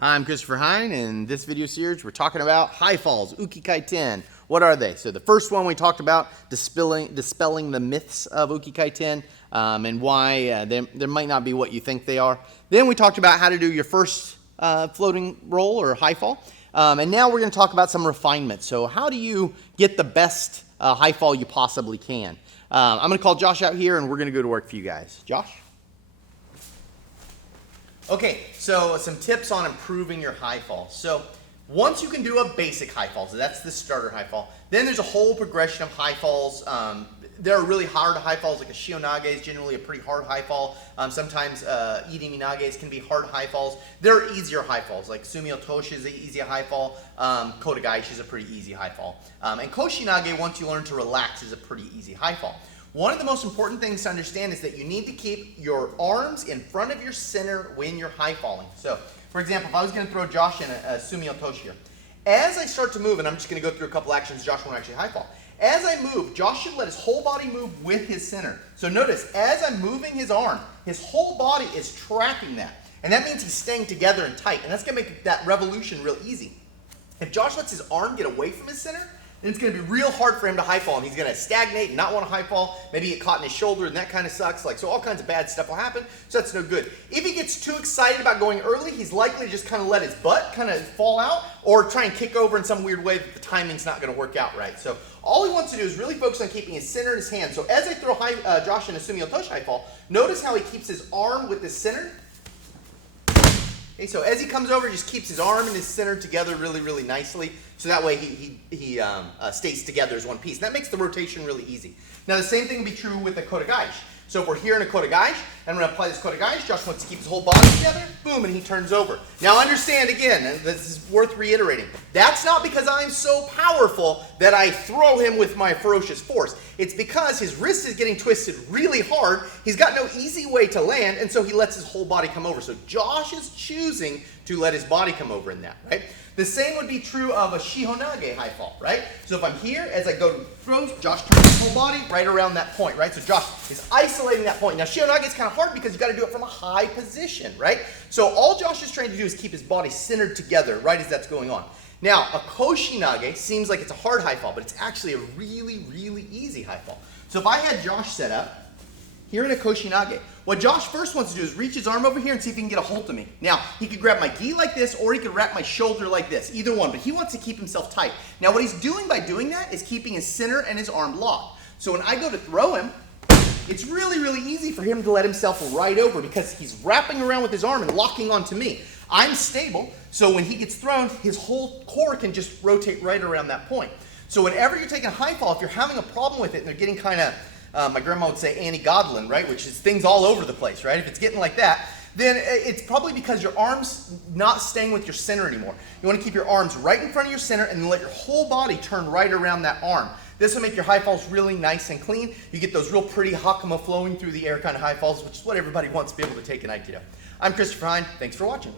Hi, I'm Christopher Hein, and in this video series we're talking about high falls, Uki Kaiten. What are they? So the first one we talked about dispelling the myths of Uki Kaiten and why they might not be what you think they are. Then we talked about how to do your first floating roll or high fall. And now we're going to talk about some refinements. So how do you get the best high fall you possibly can? I'm going to call Josh out here and we're going to go to work for you guys. Josh? Okay, so some tips on improving your high fall. So once you can do a basic high fall, so that's the starter high fall, then there's a whole progression of high falls. There are really hard high falls, like a shio-nage is generally a pretty hard high fall. Sometimes iri-mi-nages can be hard high falls. There are easier high falls, like sumi-otoshi is an easy high fall. Kotegaeshi is a pretty easy high fall. And koshi-nage, once you learn to relax, is a pretty easy high fall. One of the most important things to understand is that you need to keep your arms in front of your center when you're high falling. So, for example, if I was going to throw Josh in a sumi-otoshi here, as I start to move, and I'm just going to go through a couple actions Josh won't actually high fall. As I move, Josh should let his whole body move with his center. So notice, as I'm moving his arm, his whole body is tracking that. And that means he's staying together and tight. And that's going to make that revolution real easy. If Josh lets his arm get away from his center, then it's going to be real hard for him to high fall, and he's going to stagnate and not want to high fall, maybe get caught in his shoulder, and that kind of sucks. So all kinds of bad stuff will happen, so that's no good. If he gets too excited about going early, he's likely to just kind of let his butt kind of fall out or try and kick over in some weird way that the timing's not going to work out right. So all he wants to do is really focus on keeping his center in his hand. So as I throw Josh in a sumi-otoshi high fall, notice how he keeps his arm with his center. Okay, so as he comes over, he just keeps his arm and his center together really, really nicely. So that way he stays together as one piece. And that makes the rotation really easy. Now the same thing will be true with the kotegaeshi. So if we're here in a kotegaeshi, and I'm going to apply this kotegaeshi, Josh wants to keep his whole body together, boom, and he turns over. Now understand again, and this is worth reiterating, that's not because I'm so powerful that I throw him with my ferocious force. It's because his wrist is getting twisted really hard, he's got no easy way to land, and so he lets his whole body come over. So Josh is choosing to let his body come over in that, right? The same would be true of a shio-nage high fall, right? So if I'm here, as I go to throw, Josh turns his whole body right around that point, right? So Josh is isolating that point. Now shio-nage is kind of hard because you got to do it from a high position, right? So all Josh is trying to do is keep his body centered together right as that's going on. Now, a koshi-nage seems like it's a hard high fall, but it's actually a really, really easy high fall. So if I had Josh set up here in a koshi-nage, what Josh first wants to do is reach his arm over here and see if he can get a hold of me. Now, he could grab my gi like this, or he could wrap my shoulder like this, either one, but he wants to keep himself tight. Now, what he's doing by doing that is keeping his center and his arm locked. So when I go to throw him, it's really, really easy for him to let himself right over because he's wrapping around with his arm and locking onto me. I'm stable, so when he gets thrown, his whole core can just rotate right around that point. So whenever you're taking a high fall, if you're having a problem with it and they're getting kind of, my grandma would say Annie Godlin, right? Which is things all over the place, right? If it's getting like that, then it's probably because your arm's not staying with your center anymore. You want to keep your arms right in front of your center and then let your whole body turn right around that arm. This will make your high falls really nice and clean. You get those real pretty hakama flowing through the air kind of high falls, which is what everybody wants to be able to take an aikido. I'm Christopher Hein. Thanks for watching.